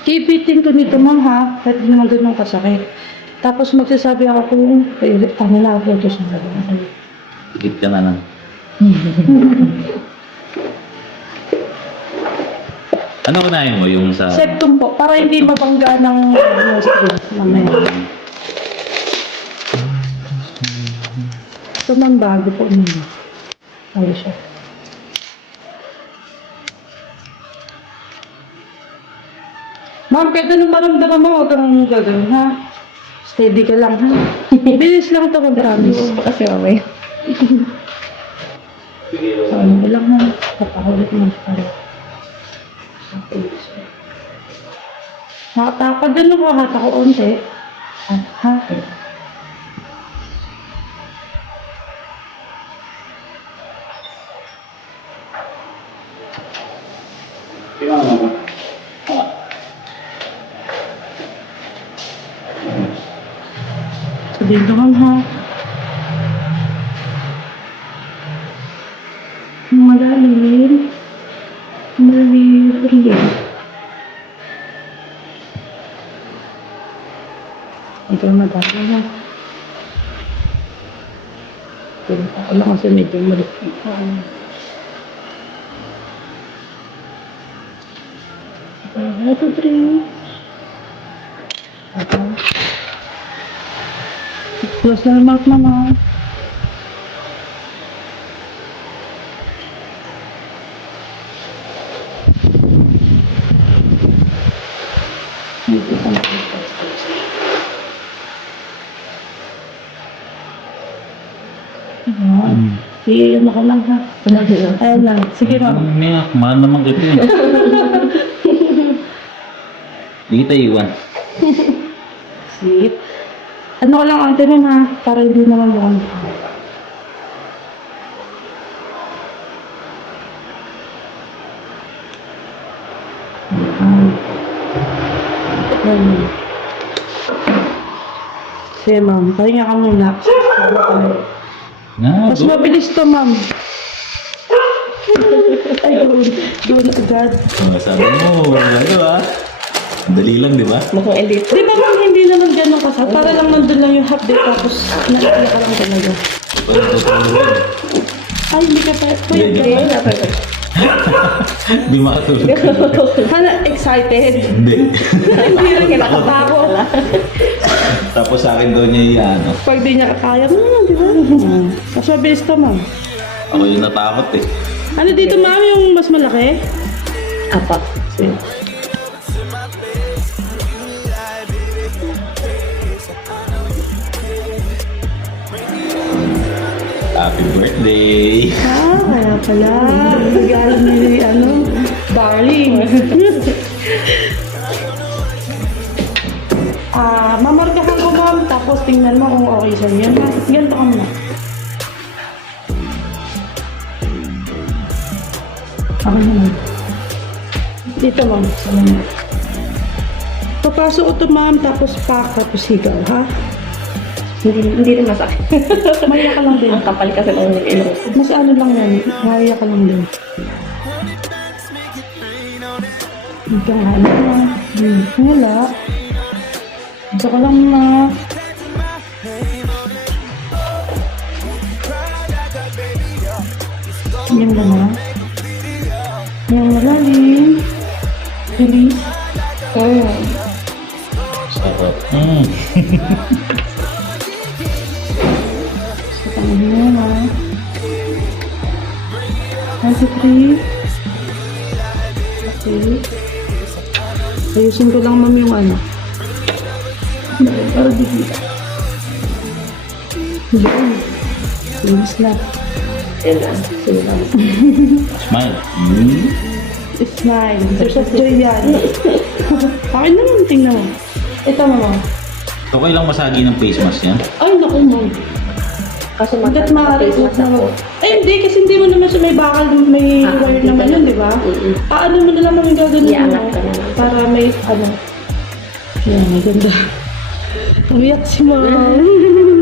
Kibitin ko nito, ma'am, ha? Kahit di naman ganun kasakit. Tapos magsasabi ako kung ano na ako ito sa gano'n. Higit ka na lang. Ano kanahin mo yung sa... Septum po, para hindi mabangga ng mamaya. Ito man bago po nila. Ayos siya. Ma'am, kahit anong maramdaman mo, huwag kang gagawin, ha? Steady ka lang, ha? Bilis lang ito, mag-promise. Kasi mamaya. Ano lang, ha? Papakulit mo pa rin. Pag gano'n ko, hata ko onte. Ha? Sabihin doon, ha? Malalim. Malalim. Ito ang madami, ha? Pinta ko lang kasi medyo malikit. Ito, 3. Ito. Close na remark, mama. Ito sa mga. Sige, ano ka lang, ha? Ayan lang. Sige, ma'am. Umiyak, mahal naman kita eh. Hindi kita iwan. Sweet. Ano ko lang ang tinan, ha? Para hindi naman bukan. Sige, ma'am. Pahinga ka muna. Na, Mas mabilis to, ma'am. Ay, doon agad. sabi mo, ano ah. Dali lang, di ba? Mukhang edit. Di ba, ma'am, hindi naman ganun kasal? Para lang nandun lang yung half day, tapos nalala ka lang talaga. Parang tutulungan. Ay, hindi ka pa. Pwede Hindi, ka. Hindi makatulog. Hala, excited. Hindi. Hindi rin kinakatakot. Tapos sa akin daw niya ano. Pag di niya kaya mo naman, di ba? Mas mabilis to, ma'am. Ako yung natakot eh. Ano dito, ma'am, yung mas malaki? Apat. Happy birthday! Kaya pala. Regalo ni, darling. Mamarkahan ko, ma'am, tapos tingnan mo kung okay sa'yo yan. Ganito ka muna. Okay naman. Dito, ma'am. Salamat. Papasok ko ito, ma'am, tapos pack, tapos higaw, ha? Hindi rin masakit. Maya ka lang din. Ang kapal kasi ng ilong. Mas ano lang yan, maya ka lang din. Ito nga, ano na. Wala. Ito ka lang na. Yan ba na? Yan malalim. Bilis. Sarap. Sa mo na. 23. Okay. Ayusin ko lang, ma'am, yung ano. Para di kita. Yan. Bilis na. Yan lang. Sige lang. Smile. Smile. There's a joy yan. Akin naman, tingnan mo. Ito, mama. Okay lang masagi ng face mask yan? Ay, naku, ma'am. Kaso Hanggat maaari face ko mask ako. Ay, hindi. Kasi hindi mo naman siya may bakal, may wire naman yun, di ba? Ano mo na lang yung gagawin mo. Iangat ka na lang. Para may, Yan, maganda. Umiyak si ma'am.